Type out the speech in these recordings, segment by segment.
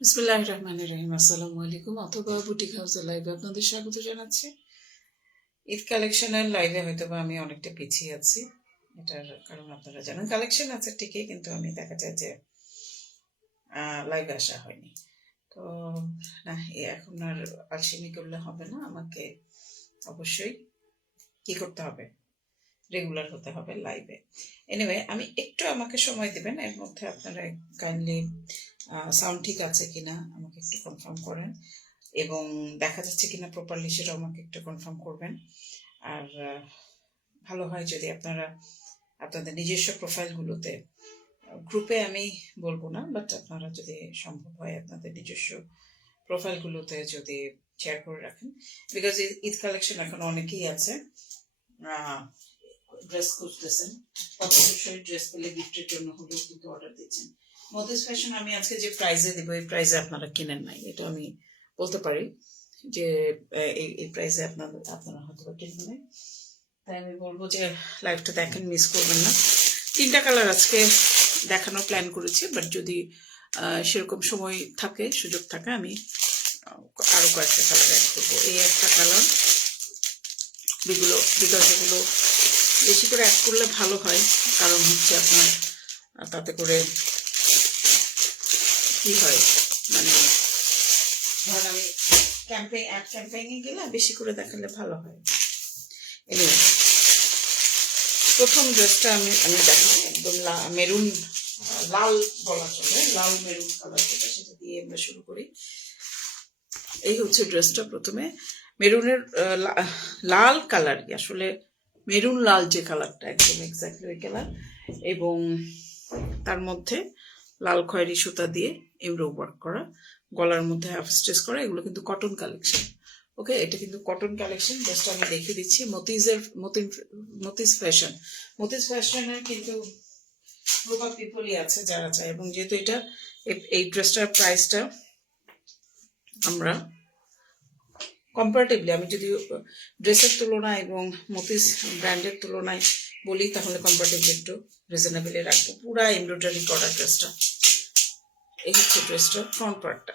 বিসমিল্লাহির রহমানির রহিম। আসসালামু আলাইকুম। অথবা বুটিক হাউসের লাইভে আপনাদের স্বাগত জানাচ্ছি। ঈদ কালেকশনের লাইভে হয়তো বা আমি অনেকটা পিছিয়ে আছি, এটার কারণ আপনারা জানেন। কালেকশন আছে ঠিকই, কিন্তু আমি দেখা যায় যে লাইভে আসা হয়নি। তো না, এখন আর আলসেমি করলে হবে না, আমাকে অবশ্যই কি করতে হবে, রেগুলার হতে হবে লাইভে। এনিওয়ে, আমি একটু আমাকে সময় দেবেন, এর মধ্যে আপনারা কাইন্ডলি সাউন্ড ঠিক আছে কিনা আমাকে একটু কনফার্ম করেন, এবং দেখা যাচ্ছে কিনা প্রপারলি সেটা আমাকে একটু কনফার্ম করবেন। আর ভালো হয় যদি আপনারা আপনাদের নিজস্ব প্রোফাইলগুলোতে, গ্রুপে আমি বলবো না, বাট আপনারা যদি সম্ভব হয় আপনাদের নিজস্ব প্রোফাইলগুলোতে যদি শেয়ার করে রাখেন, বিকজ ঈদ কালেকশন এখন অনেকেই আছে ড্রেস খুঁজতেছেন, পছন্দসই ড্রেস পেলে গিফটের জন্য হলেও কিন্তু অর্ডার দিচ্ছেন। মদিস ফ্যাশন আমি আজকে যে প্রাইজে দিব, এই প্রাইজে আপনারা কিনেন নাই, এটা আমি বলতে পারি যে এই প্রাইজে আপনারা হয়তো বা কিনবেন নাই। তাই আমি বলবো যে লাইভটা দেখেন, মিস করবেন না। 3টা কালার আজকে দেখানোর প্ল্যান করেছি, বাট যদি সেরকম সময় থাকে, সুযোগ থাকে, আমি আরও কয়েকটা কালার অ্যাড করবো। এই একটা কালার, এগুলো বেশি করে অ্যাড করলে ভালো হয়, কারণ হচ্ছে আপনার তাতে করে কি হয়, মানে ধরেন আমি ক্যাম্পেইনে গেলে বেশি করে দেখালে ভালো হয়। এনিওয়ে, প্রথম ড্রেসটা আমি দেখাবো একদম মেরুন, লাল বলা চলে, লাল মেরুন কালার যেটা, সেটা দিয়ে আমরা শুরু করি। এই হচ্ছে ড্রেসটা। প্রথমে মেরুনের লাল কালার, আসলে মেরুন লাল যে কালারটা, একদম এক্স্যাক্টলি ওই কালার, এবং তার মধ্যে লাল খয়েরি সুতা দিয়ে এমব্রো ওয়ার্ক করা, গলার মধ্যে হাফ স্টিচ করা। এগুলো কিন্তু কটন কালেকশন। ওকে, এটা কিন্তু কটন কালেকশন। জাস্ট আমি দেখিয়ে দিচ্ছি মতিজ ফ্যাশনের কিন্তু গ্রুপ অফ পিপলই আছে যারা চায়, এবং যেহেতু এটা এই ড্রেসটার প্রাইসটা আমরা কম্পারেটিভলি, আমি যদি ড্রেসের তুলনায় এবং মতিজ ব্র্যান্ডের তুলনায় বলি, তাহলে কম্পারেটিভলি একটু রিজনেবলি রাখবো। পুরা এমব্রয়ডারি করা ড্রেসটা, এই হচ্ছে ড্রেসটার ফ্রন্ট পার্টটা,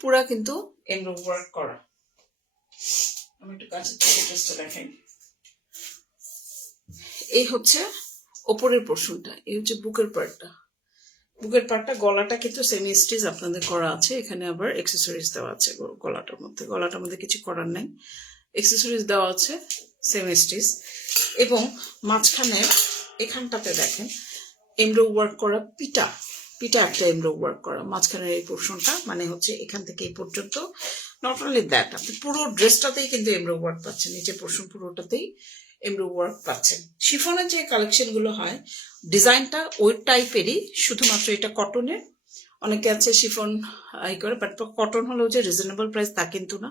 পুরা কিন্তু এমব্রয়ডারি ওয়ার্ক করা। আমি একটু কাছে থেকে ড্রেসটা দেখাই। এই হচ্ছে ওপরের পোর্শনটা, এই হচ্ছে বুকের পার্টটা। গলাটা কিন্তু সেমি স্টিচ আপনাদের করা আছে, এখানে আবার অ্যাক্সেসরিজ দেওয়া আছে। গলাটার মধ্যে কিছু করার নাই, অ্যাক্সেসরিজ দেওয়া আছে সেমি স্টিচ, এবং মাঝখানে এখানটাতে দেখেন এমব্রো ওয়ার্ক করা, পিটা একটা এমব্রো ওয়ার্ক করা মাঝখানের এই পোর্শনটা, মানে হচ্ছে এখান থেকে এই পর্যন্ত। নট অনলি দ্যাট, আপনি পুরো ড্রেসটাতেই কিন্তু এমব্রো ওয়ার্ক পাচ্ছেন, নিচের পোর্শন পুরোটাতেই এমব্রো ওয়ার্ক পাচ্ছেন। শিফনের যে কালেকশনগুলো হয়, ডিজাইনটা ওই টাইপেরই, শুধুমাত্র এটা কটনের। অনেকে আছে শিফন করে, বাট কটন হলেও যে রিজনেবল প্রাইস তা কিন্তু না,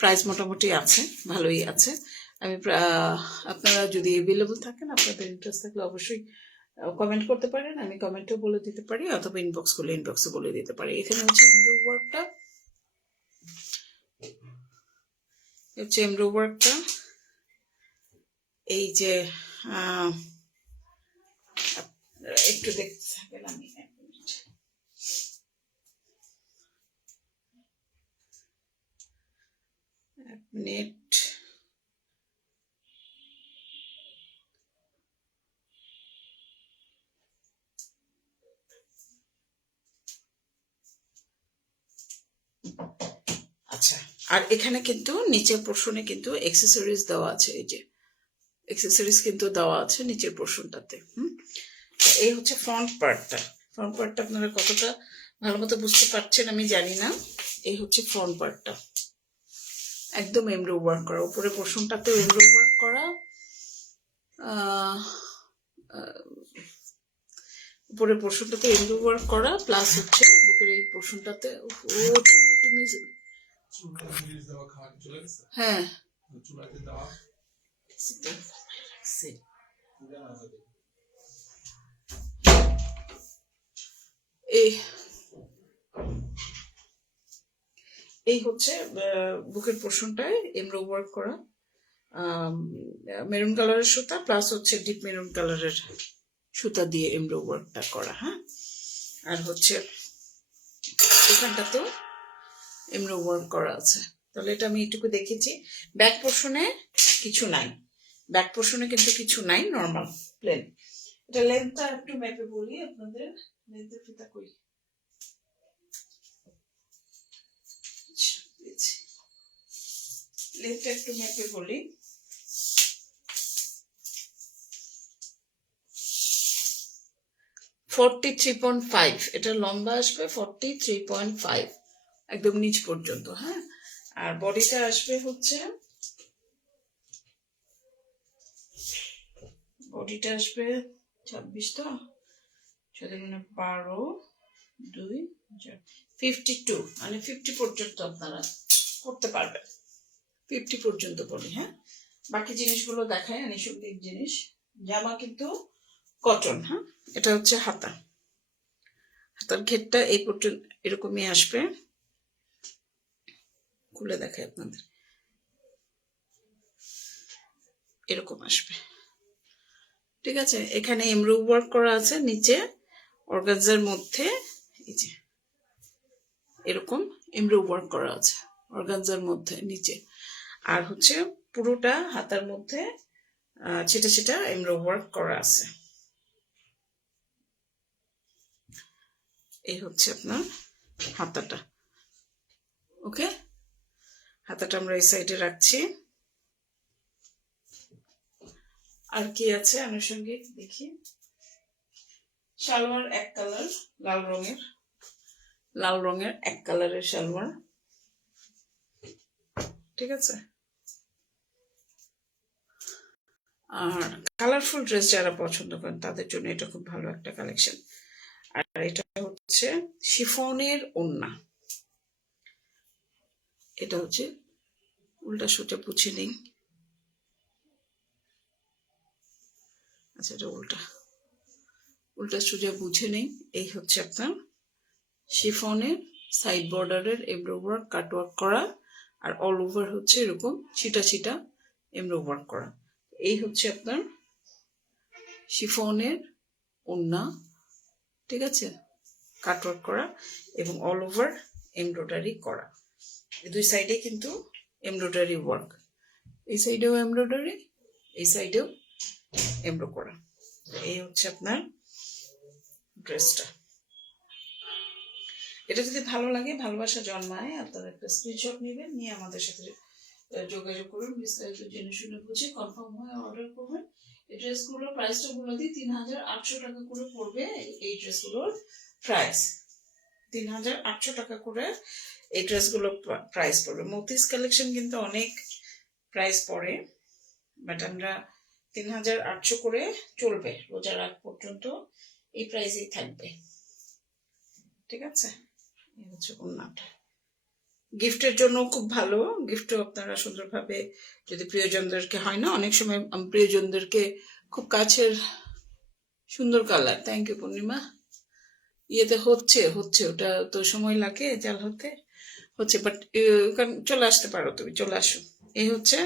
প্রাইস মোটামুটি আছে, ভালোই আছে। আমি আপনারা যদি অ্যাভেলেবল থাকেন, আপনাদের ইন্টারেস্ট থাকলে অবশ্যই কমেন্ট করতে পারেন, আমি কমেন্টেও বলে দিতে পারি, অথবা ইনবক্সে বলে দিতে পারি। এখানে হচ্ছে এমব্রো ওয়ার্কটা, এই যে একটু দেখতে থাকেন, আমি এক মিনিট। আচ্ছা, আর এখানে কিন্তু নিচের পোর্শনে কিন্তু অ্যাক্সেসরিজ দেওয়া আছে, এই যে অ্যাক্সেসরিজ কিন্তু দেওয়া আছে নিচের পোর্শনটাতে। এই হচ্ছে ফ্রন্ট পার্টটা আপনারা কতটা ভালো মতো বুঝতে পারছেন আমি জানি না। এই হচ্ছে ফ্রন্ট পার্টটা, একদম এমব্রো ওয়ার্ক করা, উপরে পোর্শনটাতে এমব্রো ওয়ার্ক করা, উপরের পোর্শনটাতে এমব্রো ওয়ার্ক করা, প্লাস হচ্ছে বুকের এই পোর্শনটাতে হ্যাঁ এই হচ্ছে বুকের পোর্শনটায় এমব্রো ওয়ার্ক করা, মেরুন কালারের সুতা, প্লাস হচ্ছে ডিপ মেরুন কালারের সুতা দিয়ে এমব্রো ওয়ার্কটা করা। হ্যাঁ, আর হচ্ছে এখানটাতেও এমব্রয়ডারি ওয়ার্ক করা আছে। তাহলে এটা আমি একটু দেখেছি। ব্যাক পোর্শনে কিছু নাই, ব্যাক পোর্শনে কিন্তু কিছু নাই, নর্মাল প্লেন। এটা লেন্থটা একটু মেপে বলি আপনাদের, লেন্থের ফিতা কই, লেন্থটা একটু মেপে বলি। 43.5, এটা লম্বা আসবে 43.5 একদম নিচ পর্যন্ত। হ্যাঁ, আর বডিটা আসবে হচ্ছে, বডিটা আসবে 26, তো 12 2 52, মানে 50 পর্যন্ত আপনারা করতে পারবেন, 50 পর্যন্ত বলি। হ্যাঁ, বাকি জিনিসগুলো দেখায় আনুষঙ্গিক জিনিস। জামা কিন্তু কটন। হ্যাঁ, এটা হচ্ছে হাতা, হাতার ঘেরটা এই পর্যন্ত এরকমই আসবে, খুলে দেখায় আপনাদের, এরকম আসবে। ঠিক আছে, এখানে এমব্রয়ডারি ওয়ার্ক করা আছে, নিচে অর্গানজার মধ্যে এই যে এরকম এমব্রয়ডারি ওয়ার্ক করা আছে অর্গানজার মধ্যে নিচে, আর হচ্ছে পুরোটা হাতার মধ্যে ছিটা ছিটা এমব্রয়ডারি ওয়ার্ক করা আছে। এই হচ্ছে আপনার হাতাটা। ওকে, হাতাটা আমরা এই সাইডে রাখছি। আর কি আছে আনুষঙ্গিক দেখি, সালোয়ার এক কালার, লাল রঙের, লাল রঙের এক কালারের সালোয়ার। ঠিক আছে, আর কালারফুল ড্রেস যারা পছন্দ করেন তাদের জন্য এটা খুব ভালো একটা কালেকশন। আর এটা হচ্ছে শিফনের ওড়না, এটা হচ্ছে উল্টা সোজা পুছে নেই, আচ্ছা এটা উল্টা, উল্টা সোজা বুঝে নেই। এই হচ্ছে আপনার শিফনের সাইড বর্ডারের এমব্রয়ডারি ওয়ার্ক, কাট ওয়ার্ক করা, আর অল ওভার হচ্ছে এরকম ছিটা ছিটা এমব্রয়ডারি ওয়ার্ক করা। এই হচ্ছে আপনার শিফনের ওড়না। ঠিক আছে, কাট ওয়ার্ক করা এবং অল ওভার এমব্রয়ডারি করা, দুই সাইডে কিন্তু এমব্রয়ডারি ওয়ার্ক, এই সাইডেও এমব্রয়ডারি, এই সাইডেও এমব্রয়ডারি করা। এই হচ্ছে আপনার ড্রেসটা। এটা যদি ভালো লাগে, ভালোবাসা জন্মায়, আপনারা একটা স্ক্রিনশট নেবেন, নিয়ে আমাদের সাথে যোগাযোগ করুন, বিস্তারিত জেনে শুনে বুঝে কনফার্ম হয়ে অর্ডার করবেন। এই ড্রেসগুলোর প্রাইসটা বলে দিই, 3800 টাকা করে পড়বে। এই ড্রেসগুলোর প্রাইস 3800 টাকা করে এই ড্রেসগুলোর প্রাইস পড়বে। মতিস কালেকশন কিন্তু অনেক প্রাইস পড়ে, বাট আমরা 3800 করে চলবে, রোজার আগ পর্যন্ত এই প্রাইসেই থাকবে। ঠিক আছে, এই হচ্ছে ওড়নাটা। গিফটের জন্য খুব ভালো, গিফটও আপনারা সুন্দরভাবে, যদি প্রিয়জনদেরকে হয় না, অনেক সময় প্রিয়জনদেরকে খুব কাছের, সুন্দর কালার, থ্যাংক ইউ পূর্ণিমা, ইয়েতে হচ্ছে হচ্ছে ওটা তো সময় লাগে জাল হতে, হচ্ছে, বাট চলে আসতে পারো, তুমি চলে আসো। এই হচ্ছে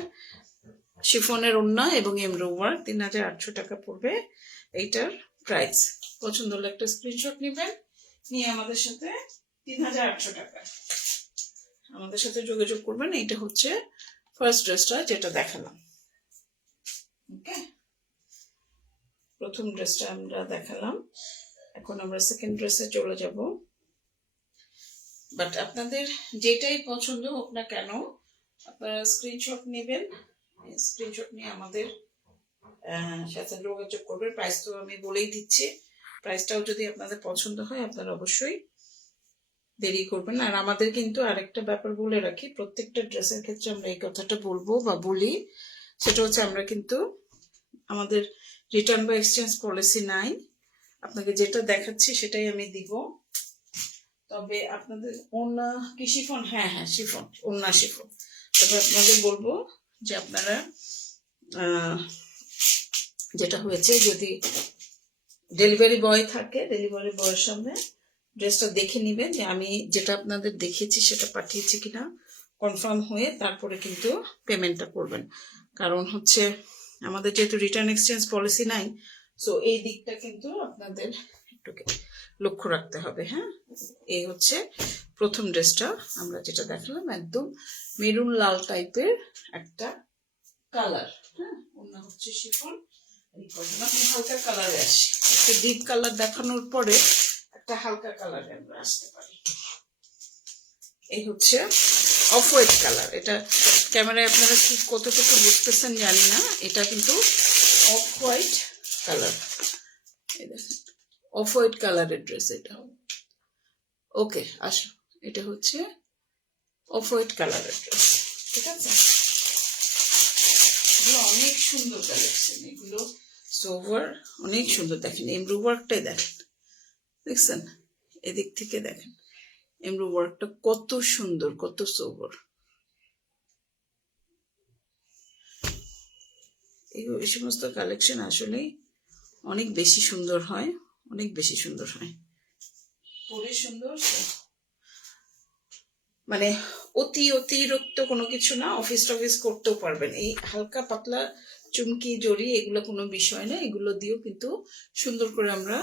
শিফনের ওড়না এবং এমব্রয়ডারি ওয়ার্ক, 3800 টাকা পড়বে এইটার প্রাইস। পছন্দ হলে একটা স্ক্রিনশট নেবেন, নিয়ে আমাদের সাথে 3800 টাকা আমাদের সাথে যোগাযোগ করবেন। এইটা হচ্ছে ফার্স্ট ড্রেসটা যেটা দেখালাম। ওকে, প্রথম ড্রেসটা আমরা দেখালাম, এখন আমরা সেকেন্ড ড্রেসে চলে যাব। বাট আপনাদের যেটাই পছন্দ হোক না কেন, আপনারা স্ক্রিনশট নেবেন, স্ক্রিনশট নিয়ে আমাদের সাথে যোগাযোগ করবেন। প্রাইস তো আমি বলেই দিচ্ছি, প্রাইসটাও যদি আপনাদের পছন্দ হয় আপনারা অবশ্যই দেরি করবেন। আর আমাদের কিন্তু আরেকটা ব্যাপার বলে রাখি, প্রত্যেকটা ড্রেসের ক্ষেত্রে আমরা এই কথাটা বলবো বা বলি, সেটা হচ্ছে আমরা কিন্তু আমাদের রিটার্ন বা এক্সচেঞ্জ পলিসি নাই। আপনাকে যেটা দেখাচ্ছি সেটাই আমি দিব, তবে আপনাদের ওড়না কি শিফন, হ্যাঁ হ্যাঁ শিফন, ওড়না শিফন, তবে আপনাদের বলবো যে আপনারা যেটা হয়েছে, যদি ডেলিভারি বয় থাকে, ডেলিভারি বয়ের সামনে ড্রেসটা দেখে নেবেন যে আমি যেটা আপনাদের দেখিয়েছি সেটা পাঠিয়েছি কিনা, কনফার্ম হয়ে তারপরে কিন্তু পেমেন্টটা করবেন। কারণ হচ্ছে আমাদের যেহেতু রিটার্ন এক্সচেঞ্জ পলিসি নাই, সো এই দিকটা কিন্তু আপনাদের একটু লক্ষ্য রাখতে হবে। হ্যাঁ, এই হচ্ছে প্রথম ড্রেসটা আমরা যেটা দেখালাম, একদম মেরুন লাল টাইপের একটা কালার। হ্যাঁ, অন্য হচ্ছে শিফন। হালকা কালারে আসি, একটা ডিপ কালার দেখানোর পরে একটা হালকা কালারে আমরা আসতে পারি। এই হচ্ছে অফ হোয়াইট কালার। এটা ক্যামেরায় আপনারা কি কতটুকু বুঝতেছেন জানি না, এটা কিন্তু অফ হোয়াইট কালার। এই দেখেন অফ হোয়াইট কালারের ড্রেস এটা। ওকে, আসো, এটা হচ্ছে অফ হোয়াইট কালারের ড্রেস। ঠিক আছে, এগুলো অনেক সুন্দর কালেকশন, এগুলো সোভার অনেক সুন্দর। দেখেন এমব্রো ওয়ার্কটাই দেখেন, দেখছেন? এদিক থেকে দেখেন এমব্রো ওয়ার্কটা কত সুন্দর, কত সোভার। এই সমস্ত কালেকশন আসলেই অনেক বেশি সুন্দর হয়, অনেক বেশি সুন্দর হয়, পরে সুন্দর। মানে অতিরিক্ত কোনো কিছু না, অফিস টফিস করতেও পারবেন। এই হালকা পাতলা চুমকি জড়ি এগুলো কোনো বিষয় না, এগুলো দিয়েও কিন্তু সুন্দর করে আমরা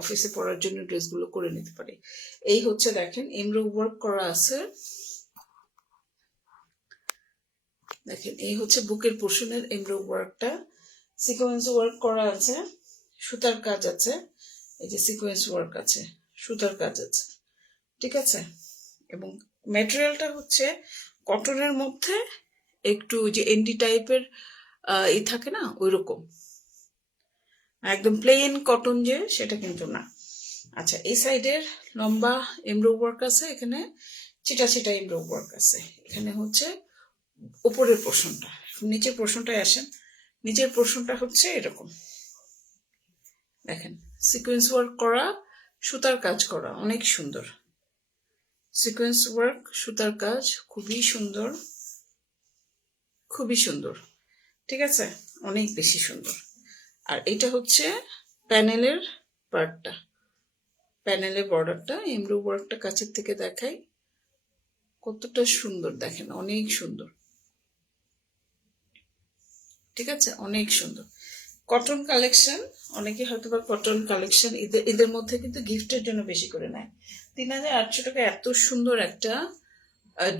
অফিসে পড়ার জন্য ড্রেসগুলো করে নিতে পারি। এই হচ্ছে দেখেন এমব্রো ওয়ার্ক করা আছে, দেখেন এই হচ্ছে বুকের পোর্শনের এমব্রো ওয়ার্কটা, সিকোয়েন্স ওয়ার্ক করা আছে, সুতার কাজ আছে, এই যে সিকোয়েন্স ওয়ার্ক আছে, সুতার কাজ আছে। ঠিক আছে, এবং ম্যাটেরিয়ালটা হচ্ছে কটনের মধ্যে একটু যে এন্ডি টাইপের থাকে না ওই রকম, একদম প্লেন কটন যে সেটা কিন্তু না। আচ্ছা, এই সাইডের লম্বা এমব্রো ওয়ার্ক আছে, এখানে ছিটা ছিটা এমব্রো ওয়ার্ক আছে। এখানে হচ্ছে উপরের পোর্শনটা, নিচের পোর্শনটায় আসেন, নিচের পোর্শনটা হচ্ছে এরকম দেখেন, সিকোয়েন্স ওয়ার্ক করা, সুতার কাজ করা, অনেক সুন্দর সিকোয়েন্স ওয়ার্ক, সুতার কাজ, খুবই সুন্দর, খুবই সুন্দর। ঠিক আছে, অনেক বেশি সুন্দর। আর এটা হচ্ছে প্যানেলের পার্টটা, প্যানেলের বর্ডারটা, এমব্রো ওয়ার্কটা কাছের থেকে দেখাই কতটা সুন্দর, দেখেন অনেক সুন্দর। ঠিক আছে, অনেক সুন্দর কটন কালেকশন। অনেকে হয়তো বা কটন কালেকশন ঈদের মধ্যে কিন্তু গিফটের জন্য বেশি করে নেয়। ৩,৮০০ টাকা এত সুন্দর একটা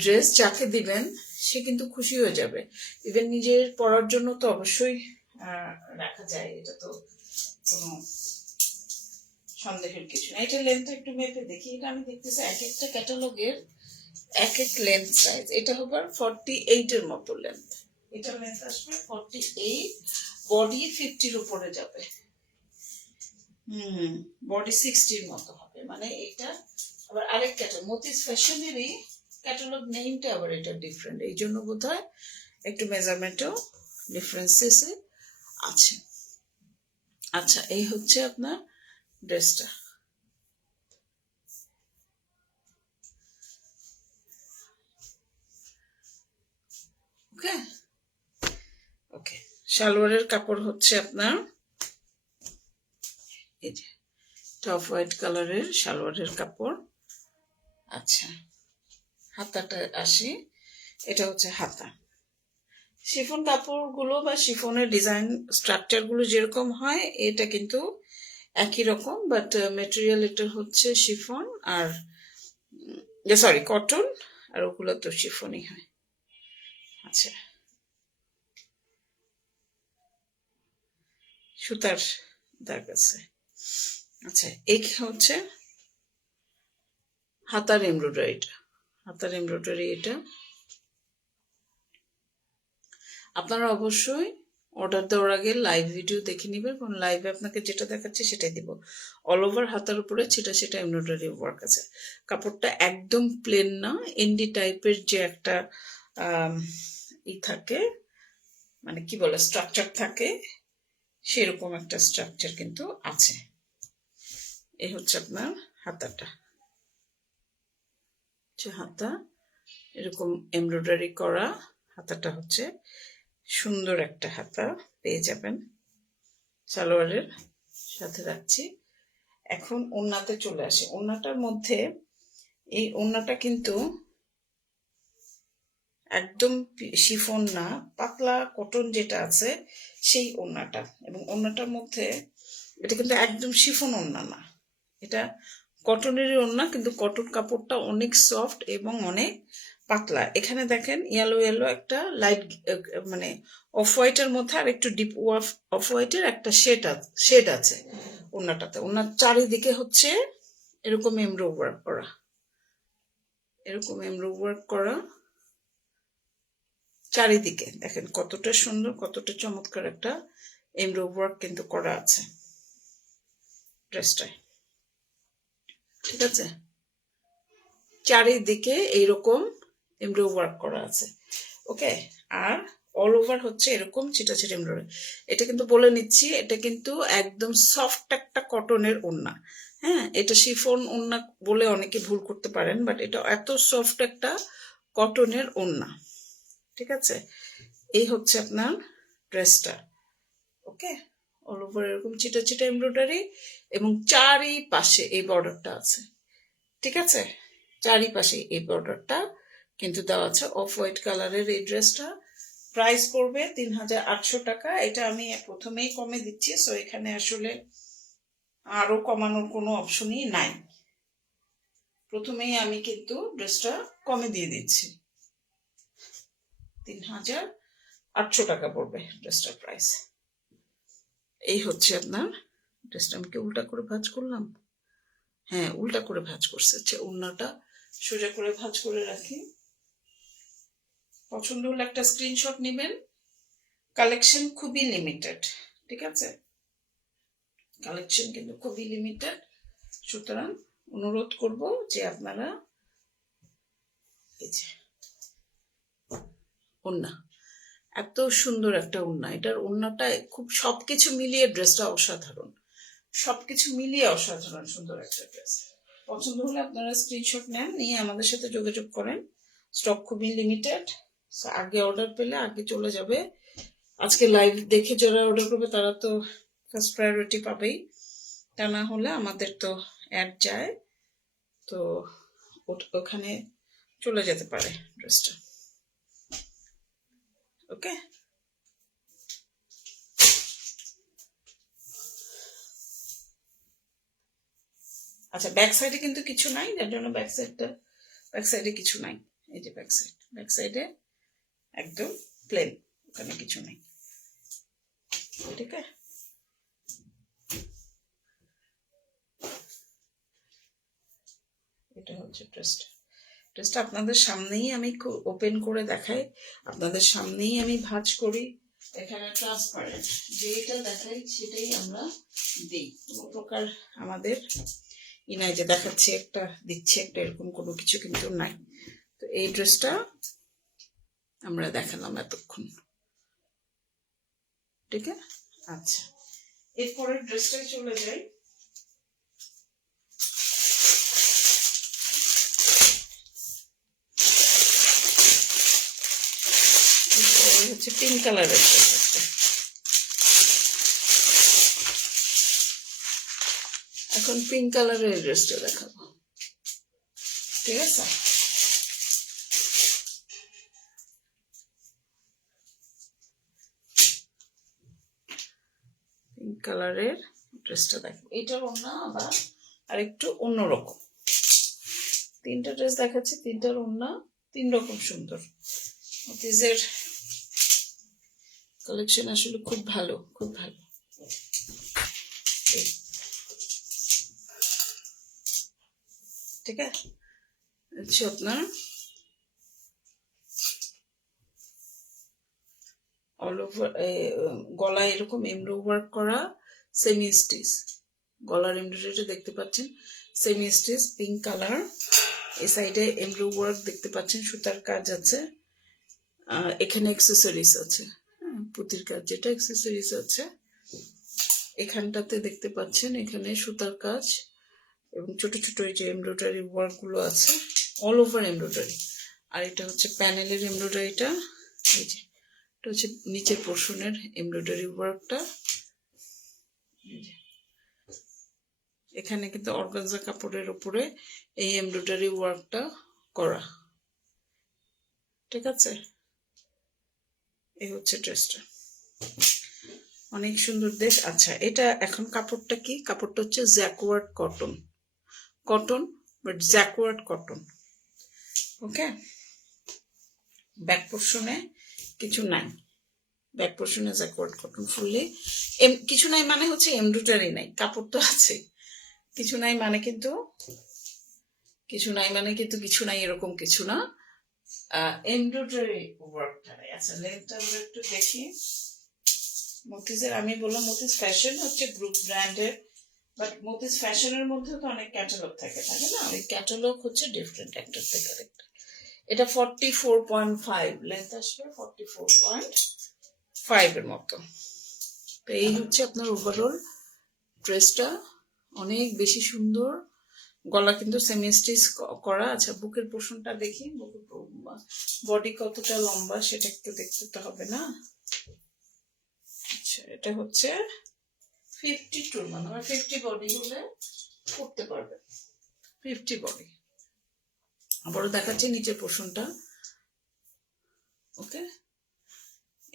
ড্রেস যাকে দিবেন সে কিন্তু খুশি হয়ে যাবে। ইভেন নিজের পরার জন্য তো অবশ্যই রাখা যায়, এটা তো কোনো সন্দেহের কিছু না। এটা লেন্থ একটু মেপে দেখি, এটা আমি দেখতেছি এক একটা ক্যাটালগের এক এক লেন্থ সাইজ। এটা হবে 48 এর মতো লেন্থ, এটা লেন্থ আসবে 48, বডি 50-র উপরে যাবে। বডি 60-র মতো হবে। মানে এটা আবার আরেক ক্যাটালগ, মতিস ফ্যাশনেরই ক্যাটালগ নেমটা আবার এটা ডিফারেন্ট, এই জন্য বোধ হয় একটু মেজারমেন্টও ডিফারেন্সেস আছে। আচ্ছা, এই হচ্ছে আপনার ড্রেসটা। ওকে ওকে, সালোয়ারের কাপড় হচ্ছে আপনার এই যে টপ হোয়াইট কালারের সালোয়ারের কাপড়। আচ্ছা, হাতাটা আসি, এটা হচ্ছে হাতা। শিফন কাপড়গুলো বা শিফনের ডিজাইন স্ট্রাকচারগুলো যেরকম হয় এটা কিন্তু একই রকম, বাট মেটেরিয়াল এটা হচ্ছে শিফন আর সরি কটন, আর ওগুলো তো শিফনই হয়। আচ্ছা, সুতার দাগ আছে। আচ্ছা, এই হচ্ছে হাতার এমব্রয়ডারিটা, হাতার এমব্রয়ডারি এটা। আপনারা অবশ্যই অর্ডার দেওয়ার আগে লাইভ ভিডিও দেখে নেবেন, কারণ লাইভে আপনাকে যেটা দেখাচ্ছে সেটাই দিব। অল ওভার হাতার উপরে ছিটা ছিটা এমব্রয়ডারি ওয়ার্ক আছে। কাপড়টা একদম প্লেন না, এন্ডি টাইপের যে একটা থাকে, মানে কি বলে স্ট্রাকচার থাকে, সেরকম একটা স্ট্রাকচার কিন্তু আছে। এই হচ্ছে আপনার হাতাটা, হাতা এরকম এমব্রয়ডারি করা, হাতাটা হচ্ছে সুন্দর একটা হাতা পেয়ে যাবেন সালোয়ারের সাথে। রাখছি, এখন ওড়নাতে চলে আসে। ওড়নাটার মধ্যে এই ওড়নাটা কিন্তু একদম শিফন না, পাতলা কটন যেটা আছে সেই ওড়নাটা, এবং ওড়নাটার মধ্যে এটা কিন্তু একদম শিফন ওড়না না, এটা কটনেরই ওড়না, কিন্তু কটন কাপড়টা অনেক সফট এবং অনেক পাতলা। এখানে দেখেন ইয়েলো ইয়েলো একটা লাইট মানে অফ হোয়াইটের মধ্যে আর একটু ডিপ অফ হোয়াইটের একটা শেড আছে ওড়নাটাতে। ওড়নার চারিদিকে হচ্ছে এরকম এমব্রো ওয়ার্ক করা, এরকম এমব্রো ওয়ার্ক করা চারিদিকে। দেখেন কতটা সুন্দর, কতটা চমৎকার একটা এমব্রো ওয়ার্ক কিন্তু করা আছে ড্রেসটায়। ঠিক আছে, চারিদিকে এইরকম এমব্রো ওয়ার্ক করা আছে। ওকে, আর অল ওভার হচ্ছে এরকম ছিটাছিটা এমব্রয়ডারি। এটা কিন্তু বলে নিচ্ছি, এটা কিন্তু একদম সফট একটা কটনের ওড়না। হ্যাঁ, এটা শিফন ওড়না বলে অনেকে ভুল করতে পারেন, বাট এটা এত সফট একটা কটনের ওড়না। ঠিক আছে, এই হচ্ছে আপনার ড্রেসটা। ওকে, অল ওভার এরকম চিটা চিটা এমব্রয়ডারি এবং চারিপাশে এই বর্ডারটা আছে। ঠিক আছে, চারিপাশে এই বর্ডারটা কিন্তু দেওয়া আছে। অফ হোয়াইট কালারের এই ড্রেসটা প্রাইস পড়বে ৩,৮০০ টাকা। এটা আমি প্রথমেই কমে দিচ্ছি, সো এখানে আসলে আরো কমানোর কোনো অপশনই নাই। প্রথমেই আমি কিন্তু ড্রেসটা কমে দিয়ে দিচ্ছি, ৩,৮০০ টাকা পড়বে ড্রেসটার প্রাইস। এই হচ্ছে আপনার ড্রেসটা। আমি কি উল্টা করে ভাঁজ করলাম? হ্যাঁ, উল্টা করে ভাঁজ করছে। আচ্ছা, ওড়নাটা সোজা করে ভাঁজ করে রাখি। পছন্দ হলে একটা স্ক্রিনশট নেবেন। কালেকশন খুবই লিমিটেড। ঠিক আছে, কালেকশন কিন্তু খুবই লিমিটেড, সুতরাং অনুরোধ করব যে আপনারা এই যে ওড়না, এত সুন্দর একটা ওড়না। এটার ওড়নাটা খুব সবকিছু মিলিয়ে ড্রেসটা অসাধারণ, সবকিছু মিলিয়ে অসাধারণ সুন্দর একটা ড্রেস। পছন্দ হলে আপনারা স্ক্রিনশট নেন, নিয়ে আমাদের সাথে যোগাযোগ করেন। স্টক খুবই লিমিটেড, আগে অর্ডার পেলে আগে চলে যাবে। আজকে লাইভ দেখে যারা অর্ডার করবে তারা তো ফার্স্ট প্রায়োরিটি পাবেই, তা না হলে আমাদের তো অ্যাড যায়, তো ওখানে চলে যেতে পারে ড্রেসটা। ওকে, আচ্ছা, ব্যাক সাইডে কিন্তু কিছু নাই, যার জন্য ব্যাক সাইডে কিছু নাই। এই যে ব্যাক সাইডে একদম প্লেন, ওখানে কিছু নাই। ঠিক আছে, এটা হচ্ছে ড্রেসটা আপনাদের সামনেই আমি ওপেন করে দেখাই, আপনাদের সামনেই আমি ভাঁজ করি। এখানে ট্রান্সপারেন্ট যেটা দেখাই সেটাই আমরা দিই, কোনো প্রকার আমাদের নাই যে দেখাচ্ছি একটা দিচ্ছি একটা, এরকম কোনো কিছু কিন্তু নাই। তো এই ড্রেসটা আমরা দেখালাম এতক্ষণ। ঠিক আছে, আচ্ছা, এরপরের ড্রেসটাই চলে যাই। হচ্ছে পিঙ্ক কালারের ড্রেস। এখন পিঙ্ক কালারের ড্রেসটা দেখাবো। ঠিক আছে, পিঙ্ক কালারের ড্রেসটা দেখো। এটার অন্য আবার আরেকটু অন্যরকম। তিনটা ড্রেস দেখাচ্ছি, তিনটার অন্য তিন রকম সুন্দর। মতিজের কালেকশন আসলে খুব ভালো, খুব ভালো। ঠিক আছে, হচ্ছে আপনার অল ওভার গলায় এরকম এমব্রো ওয়ার্ক করা সেমি স্টিচ, গলার এমব্রয়ডারিটা দেখতে পাচ্ছেন সেমি স্টিচ পিঙ্ক কালার। এই সাইডে এমব্রো ওয়ার্ক দেখতে পাচ্ছেন, সুতার কাজ আছে, এখানে অ্যাক্সেসরিজ আছে, পুঁতির কাজ যেটা অ্যাক্সেসরিজ আছে। এখানটাতে দেখতে পাচ্ছেন এখানে সুতার কাজ এবং ছোট ছোট এই যে এমব্রয়ডারি ওয়ার্ক গুলো আছে, অল ওভার এমব্রয়ডারি। আর এটা হচ্ছে প্যানেলের এমব্রয়ডারিটা, এই যে এটা হচ্ছে নিচের পোর্শনের এমব্রয়ডারি ওয়ার্কটা। এখানে কিন্তু অর্গানজা কাপড়ের উপরে এই এমব্রয়ডারি ওয়ার্কটা করা। ঠিক আছে, এই হচ্ছে ড্রেসটা, অনেক সুন্দর ড্রেস। আচ্ছা, এটা এখন কাপড়টা কি? কাপড়টা হচ্ছে jacquard cotton. Cotton, but jacquard cotton. Okay, back পোর্শনে কিছু নাই, ব্যাক পোর্শনে জ্যাকওয়ার্ড কটন ফুললি। কিছু নাই মানে হচ্ছে এমব্রয়ডারি নাই, কাপড় তো আছে, কিছু নাই মানে কিন্তু কিছু নাই মানে কিন্তু কিছু নাই এরকম কিছু না, এমব্রয়ডারি ওয়ার্কটা নেই। আচ্ছা, লেন্থটা আমরা একটু দেখি। মতিজের আমি বললাম মতিজ ফ্যাশন হচ্ছে গ্রুপ ব্র্যান্ডের, বাট মতিজ ফ্যাশনের মধ্যেও তো অনেক ক্যাটালগ থাকে না, ওই ক্যাটালগ হচ্ছে ডিফারেন্ট একটার থেকে আরেকটা। এটা 44.5 লেন্থ আসবে, 44.5 এর মতো। তো এই হচ্ছে আপনার ওভারঅল ড্রেসটা, অনেক বেশি সুন্দর। গলা কিন্তু সেমি স্টিচ করা। আচ্ছা, বুকের পোর্শনটা দেখি, বুকের বডি কতটা লম্বা সেটা একটু দেখতে তো হবে না। আচ্ছা, এটা হচ্ছে 52, মানে 50 বডি হলে করতে পারবে, 50 বডি। আবারও দেখাচ্ছি নিচের পোর্শনটা। ওকে,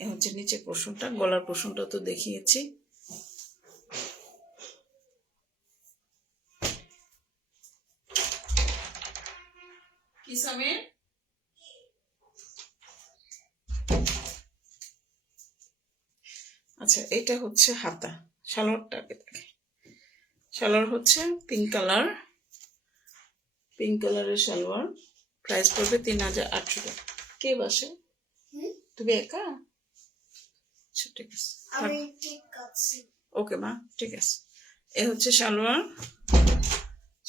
এ হচ্ছে নিচের পোর্শনটা, গলার পোর্শনটা তো দেখিয়েছি। কি সামির? আচ্ছা, এটা হচ্ছে হাতা, সালোয়ারটাকে দেখে। সালোয়ার হচ্ছে পিঙ্ক কালার, পিঙ্ক কালারের সালোয়ার। প্রাইস পড়বে 3800 টাকা। কে বাসে? তুমি একা? আচ্ছা, ঠিক আছে, ওকে মা, ঠিক আছে। এ হচ্ছে সালোয়ার,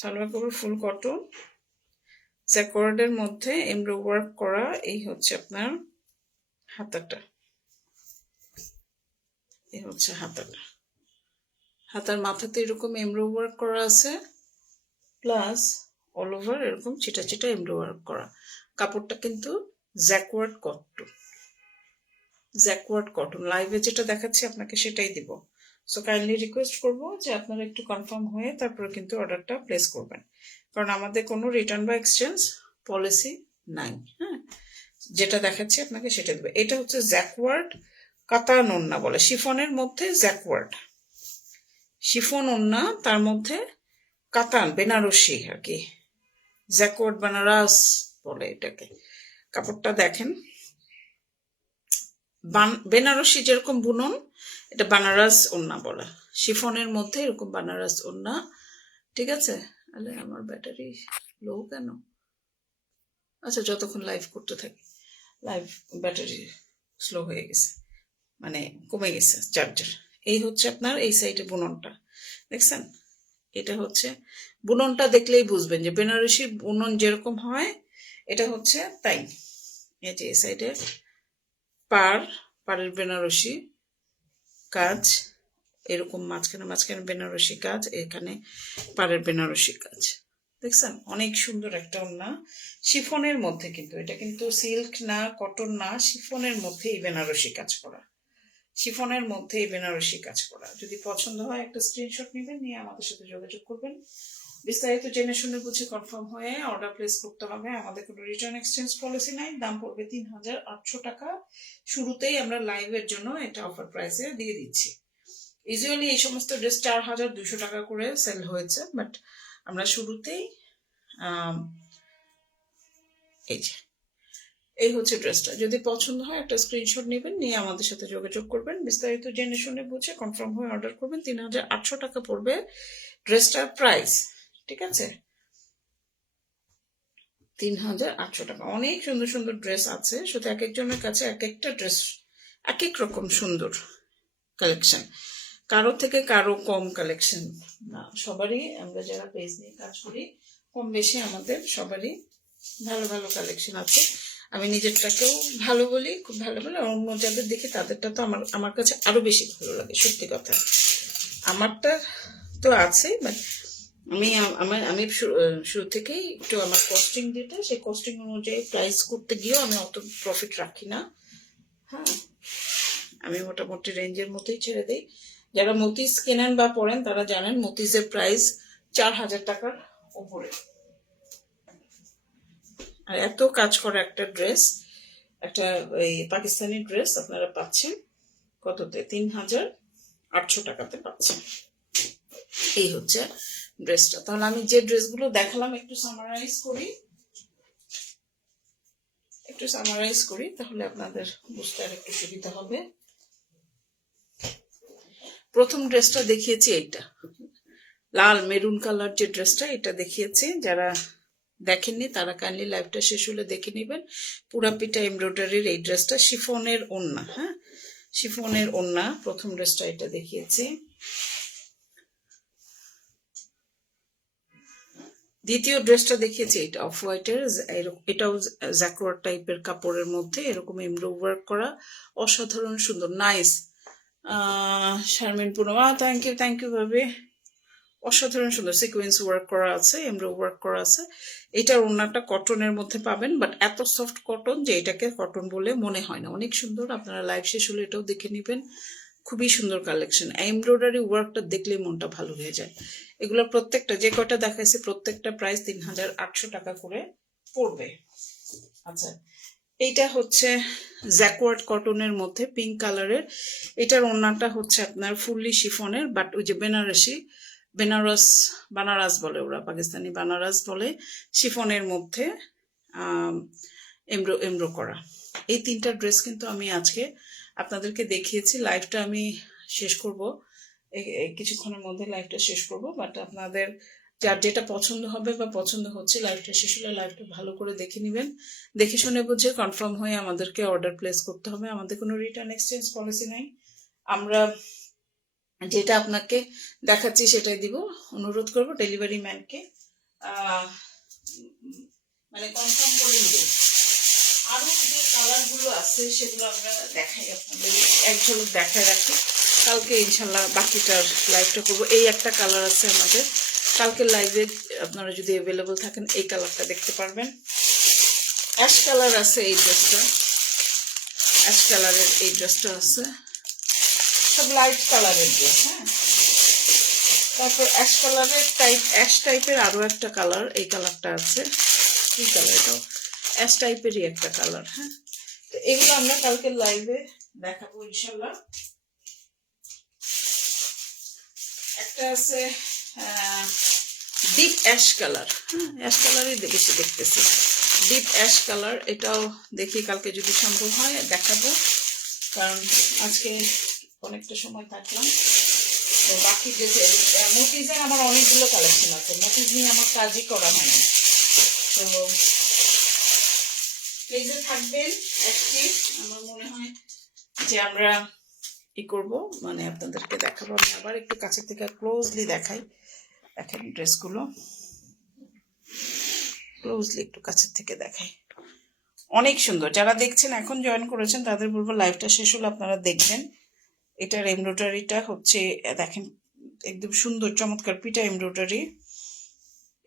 সালোয়ার কাপড় ফুল কটন, জ্যাকওয়ার্ডের মধ্যে এমব্রয়ডারি ওয়ার্ক করা। এই হচ্ছে আপনার হাতাটা, এই হচ্ছে হাতাটা। হাতার মাথাতে এরকম এমব্রয়ডারি ওয়ার্ক করা আছে, প্লাস অল ওভার এরকম চিটা চিটা এমব্রয়ডারি ওয়ার্ক করা। কাপড়টা কিন্তু জ্যাকওয়ার্ড কটন, জ্যাকওয়ার্ড কটন। লাইভে যেটা দেখাচ্ছি আপনাকে সেটাই দিব। সো কাইন্ডলি রিকোয়েস্ট করবো যে আপনারা একটু কনফার্ম হয়ে তারপরে কিন্তু অর্ডারটা প্লেস করবেন, কারণ আমাদের কোনো রিটার্ন বা এক্সচেঞ্জ পলিসি নাই। হ্যাঁ, যেটা দেখাচ্ছি আপনাকে সেটা দেবে। এটা হচ্ছে জ্যাকওয়ার্ড কাতান ওড়না বলে, শিফনের মধ্যে জ্যাকওয়ার্ড, শিফন ওড়না, তার মধ্যে কাতান বেনারসি আর কি, জ্যাকওয়ার্ড বেনারস বলে এটাকে। কাপড়টা দেখেন, বেনারসি যেরকম বুনন, এটা বানারস ওড়না বলে, শিফনের মধ্যে এরকম বানারস ওড়না। ঠিক আছে, তাহলে আমার ব্যাটারি লো কেন? আচ্ছা, যতক্ষণ লাইভ করতে থাকি, লাইভ ব্যাটারি স্লো হয়ে গেছে, মানে কমে গেছে চার্জার। এই হচ্ছে আপনার এই সাইডে বুননটা দেখছেন, এটা হচ্ছে বুননটা দেখলেই বুঝবেন যে বেনারসি বুনন যেরকম হয় এটা হচ্ছে তাই। এই যে এই সাইডে পাড়ের বেনারসি কাজ, এরকম মাঝখানে মাঝখানে বেনারসি কাজ, এখানে পাড়ের বেনারসি কাজ দেখছেন, অনেক সুন্দর একটা ওড়না শিফনের মধ্যে। কিন্তু এটা কিন্তু সিল্ক না, কটন না, শিফনের মধ্যে এই বেনারসি কাজ করা, শিফনের মধ্যে এই বেনারসি কাজ করা। যদি পছন্দ হয় একটা স্ক্রিনশট নেবেন, নিয়ে আমাদের সাথে যোগাযোগ করবেন। বিস্তারিত জেনে শুনে বুঝে কনফার্ম হয়ে অর্ডার প্লেস করতে হবে। আমাদের কোনো রিটার্ন এক্সচেঞ্জ পলিসি নাই। দাম পড়বে 3800 টাকা। শুরুতেই আমরা লাইভের জন্য এটা অফার প্রাইসে দিয়ে দিচ্ছি। ইউজুয়ালি এই সমস্ত ড্রেস 4200 টাকা করে সেল হয়েছে, বাট আমরা শুরুতেই এই যে এই হচ্ছে ড্রেসটা। যদি পছন্দ হয় একটা স্ক্রিনশট নেবেন, নিয়ে আমাদের সাথে যোগাযোগ করবেন। বিস্তারিত জেনে শুনে বুঝে কনফার্ম হয়ে অর্ডার করবেন। 3800 টাকা পড়বে ড্রেসটার প্রাইস। ঠিক আছে, 3800 টাকা। অনেক সুন্দর সুন্দর ড্রেস আছে, শুধু এক একজনের কাছে এক একটা ড্রেস এক এক রকম সুন্দর কালেকশন, কারো থেকে কারো কম কালেকশন না। সবারই, আমরা যারা পেজ নিয়ে কাজ করি, কম বেশি আমাদের সবারই ভালো ভালো কালেকশন আছে। আমি নিজেরটাকেও ভালো বলি, খুব ভালো বলি, অন্য যাদের দেখি তাদেরটা তো আমার কাছে আরো বেশি ভালো লাগে। সত্যি কথা, আমারটা তো আছে, বাট আমি শুরু থেকেই একটু আমার কস্টিং যেটা, সেই কস্টিং অনুযায়ী প্রাইস করতে গিয়েও আমি অত প্রফিট রাখি না। হ্যাঁ, আমি মোটামুটি রেঞ্জের মতোই ছেড়ে দিই। যারা মতিজ কেনেন বা পড়েন তারা জানেন মতিজের প্রাইস 4000 টাকার উপরে। আর এত কাজ করা একটা ড্রেস, একটা এই পাকিস্তানি ড্রেস আপনারা পাচ্ছেন কততে? 3800 টাকাতে পাচ্ছেন। এই হচ্ছে ড্রেসটা। তাহলে আমি যে ড্রেসগুলো দেখালাম একটু সামারাইজ করি, তাহলে আপনাদের বুঝতে আর একটু সুবিধা হবে। প্রথম ড্রেসটা দেখিয়েছি এইটা, লাল মেরুন কালার যে ড্রেসটা, এটা দেখিয়েছি। যারা দেখেননি তারা কাইন্ডলি লাইভটা শেষ হলে দেখে নেবেন। পুরাপিটা এমব্রয়ডারির এই ড্রেসটা, শিফনের ওড়না, হ্যাঁ শিফনের ওড়না। প্রথম ড্রেসটা এটা দেখিয়েছি। দ্বিতীয় ড্রেসটা দেখিয়েছি এটা অফ হোয়াইটের, এটাও জ্যাকওয়ার্ড টাইপের কাপড়ের মধ্যে এরকম এমব্রো ওয়ার্ক করা, অসাধারণ সুন্দর, নাইস। শারমিন পুনমা, থ্যাংক ইউ ভাবে, অসাধারণ সুন্দর সিকোয়েন্স ওয়ার্ক করা আছে, এমব্রো ওয়ার্ক করা আছে। এটার ওড়নাটা কটনের মধ্যে পাবেন, বাট এত সফট কটন যে এটাকে কটন বলে মনে হয় না। অনেক সুন্দর, আপনারা লাইভ শেষ হলে এটাও দেখে নেবেন। খুবই সুন্দর কালেকশন, এমব্রয়ডারি ওয়ার্কটা দেখলেই মনটা ভালো হয়ে যায়। এগুলো প্রত্যেকটা যে কয়টা দেখাইছি প্রত্যেকটা প্রাইস 3800 টাকা করে পড়বে। আচ্ছা, এইটা হচ্ছে জ্যাকওয়ার্ড কটনের মধ্যে পিঙ্ক কালারের। এটার ওড়নাটা হচ্ছে আপনার ফুললি শিফনের, বাট ওই যে বানারস বলে ওরা, পাকিস্তানি বানারস বলে, শিফনের মধ্যে এমব্রো করা। এই তিনটা ড্রেস কিন্তু আমি আজকে আপনাদেরকে দেখিয়েছি। লাইভটা আমি শেষ করব, কিছুক্ষণের মধ্যে লাইভটা শেষ করব, বাট আপনাদের যার যেটা পছন্দ হবে বা পছন্দ হচ্ছে, লাইভটা শেষ হলে লাইভটা ভালো করে দেখে নেবেন। দেখে শুনে বুঝে কনফার্ম হয়ে আমাদেরকে অর্ডার প্লেস করতে হবে। আমাদের কোনো রিটার্ন এক্সচেঞ্জ পলিসি নাই, আমরা যেটা আপনাকে দেখাচ্ছি সেটাই দিব। অনুরোধ করব ডেলিভারি ম্যানকে মানে কনফার্ম করে নেবেন। আরো যে কালারগুলো আছে সেগুলো আমরা দেখাই, আপনাদের এক ঝলক দেখায় রাখি। কালকে ইনশাল্লাহ বাকিটার লাইভটা করবো। এই একটা কালার আছে আমাদের, কালকে লাইভে আপনারা যদি অ্যাভেলেবল থাকেন এই কালারটা দেখতে পারবেন। অ্যাশ কালার আছে এই ড্রেসটা, অ্যাশ কালারের এই ড্রেসটা আছে, সব লাইট কালারের ড্রেস। হ্যাঁ, তারপর অ্যাশ টাইপের আরো একটা কালার, এই কালারটা আছে, কি কালার, এটাও অ্যাশ টাইপেরই একটা কালার। হ্যাঁ, তো এগুলো আমরা কালকে লাইভে দেখাবো ইনশাল্লাহ। একটা আছে ডিপ অ্যাশ কালার, হ্যাঁ অ্যাশ কালারই বেশি দেখতেছি, ডিপ অ্যাশ কালার। এটাও দেখি কালকে যদি সম্ভব হয় দেখাবো, কারণ আজকে অনেকটা সময় থাকলাম। তো বাকি যে মোটিজের আমার অনেকগুলো কালেকশন আছে, মোটিজ নিয়ে আমার কাজই করা হয়নি। তো প্লিজে থাকবেন অ্যাক্টিভ। আমার মনে হয় যে আমরা কি করব, মানে আপনাদেরকে দেখাবো। আমি আবার একটু কাছে থেকে ক্লোজলি দেখাই, দেখেন ড্রেসগুলো ক্লোজলি একটু কাছের থেকে দেখাই, অনেক সুন্দর। যারা দেখছেন এখন জয়েন করেছেন তাদের বলবো লাইভটা শেষ হলে আপনারা দেখবেন। এটার এমব্রয়ডারিটা হচ্ছে দেখেন একদম সুন্দর চমৎকার পিটা এমব্রয়ডারি।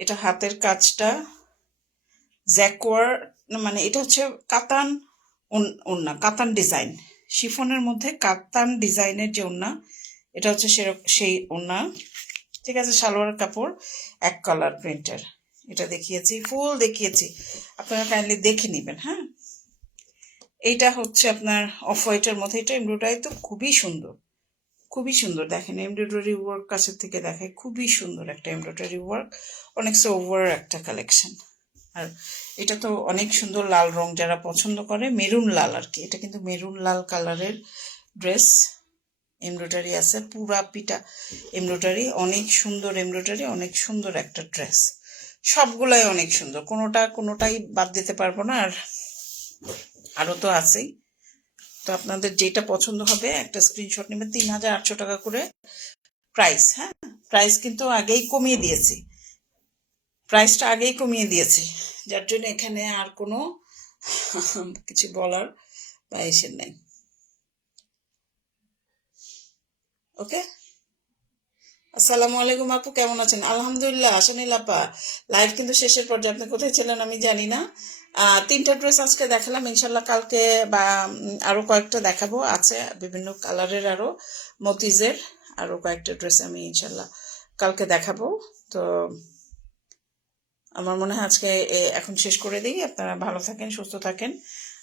এটা হাতের কাজটা জ্যাকওয়ার্ড, মানে এটা হচ্ছে কাতান ওড়না, কাতান ডিজাইন, শিফনের মধ্যে কাতান ডিজাইনের যে ওড়না, এটা হচ্ছে সেই ওড়না। ঠিক আছে, সালোয়ার কাপড় এক কালার প্রিন্টার, এটা দেখিয়েছি, ফুল দেখিয়েছি, আপনারা কাইন্ডলি দেখে নেবেন। হ্যাঁ, এইটা হচ্ছে আপনার অফ হোয়াইটের মধ্যে, এটা এমব্রয়ডারি তো খুবই সুন্দর, খুবই সুন্দর। দেখেন এমব্রয়ডারি ওয়ার্ক কাছের থেকে দেখায়, খুবই সুন্দর একটা এমব্রয়ডারি ওয়ার্ক, অনেক সোভার একটা কালেকশন। আর এটা তো অনেক সুন্দর লাল রং, যারা পছন্দ করে মেরুন লাল আর কি, এটা কিন্তু মেরুন লাল কালারের ড্রেস, এমব্রয়ডারি আছে, পুরা পিটা এমব্রয়ডারি, অনেক সুন্দর এমব্রয়ডারি, অনেক সুন্দর একটা ড্রেস, সবগুলাই অনেক সুন্দর, কোনোটাই বাদ দিতে পারবো না। আর আরো তো আছেই। তো আপনাদের যেটা পছন্দ হবে একটা স্ক্রিনশট নেবেন। 3800 টাকা করে প্রাইস। হ্যাঁ, প্রাইস কিন্তু আগেই কমিয়ে দিয়েছি, প্রাইসটা আগেই কমিয়ে দিয়েছি, যার জন্য এখানে আর কোনো কিছু বলার বা এসে নেই। ওকে, আসসালামু আলাইকুম আপু, কেমন আছেন? আলহামদুলিল্লাহ। আসনিল আপা, লাইভ কিন্তু শেষের পর্যায়ে, আপনি কোথায় ছিলেন আমি জানি না। 3টা ড্রেস আজকে দেখালাম, ইনশাল্লাহ কালকে বা আরো কয়েকটা দেখাবো, আছে বিভিন্ন কালারের আরো মতিজের আরো কয়েকটা ড্রেস আমি ইনশাল্লাহ কালকে দেখাবো। তো আমার মনে হয় আজকে এখন শেষ করে দিই। আপনারা ভালো থাকেন, সুস্থ থাকেন,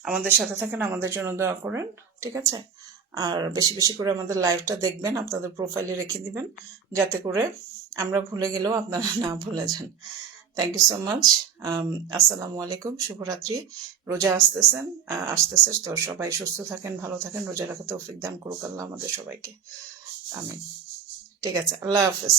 আমাদের সাথে থাকেন, আমাদের জন্য দোয়া করেন, ঠিক আছে? আর বেশি বেশি করে আমাদের লাইভটা দেখবেন, আপনাদের প্রোফাইলে রেখে দিবেন, যাতে করে আমরা ভুলে গেলেও আপনারা না ভুলে যান। Thank you so much. আসসালামু আলাইকুম, শুভরাত্রি। রোজা আসতেছে, তো সবাই সুস্থ থাকেন, ভালো থাকেন, রোজা রাখা তৌফিক দান করুক আল্লাহ আমাদের সবাইকে। আমিন। ঠিক আছে, আল্লাহ হাফেজ।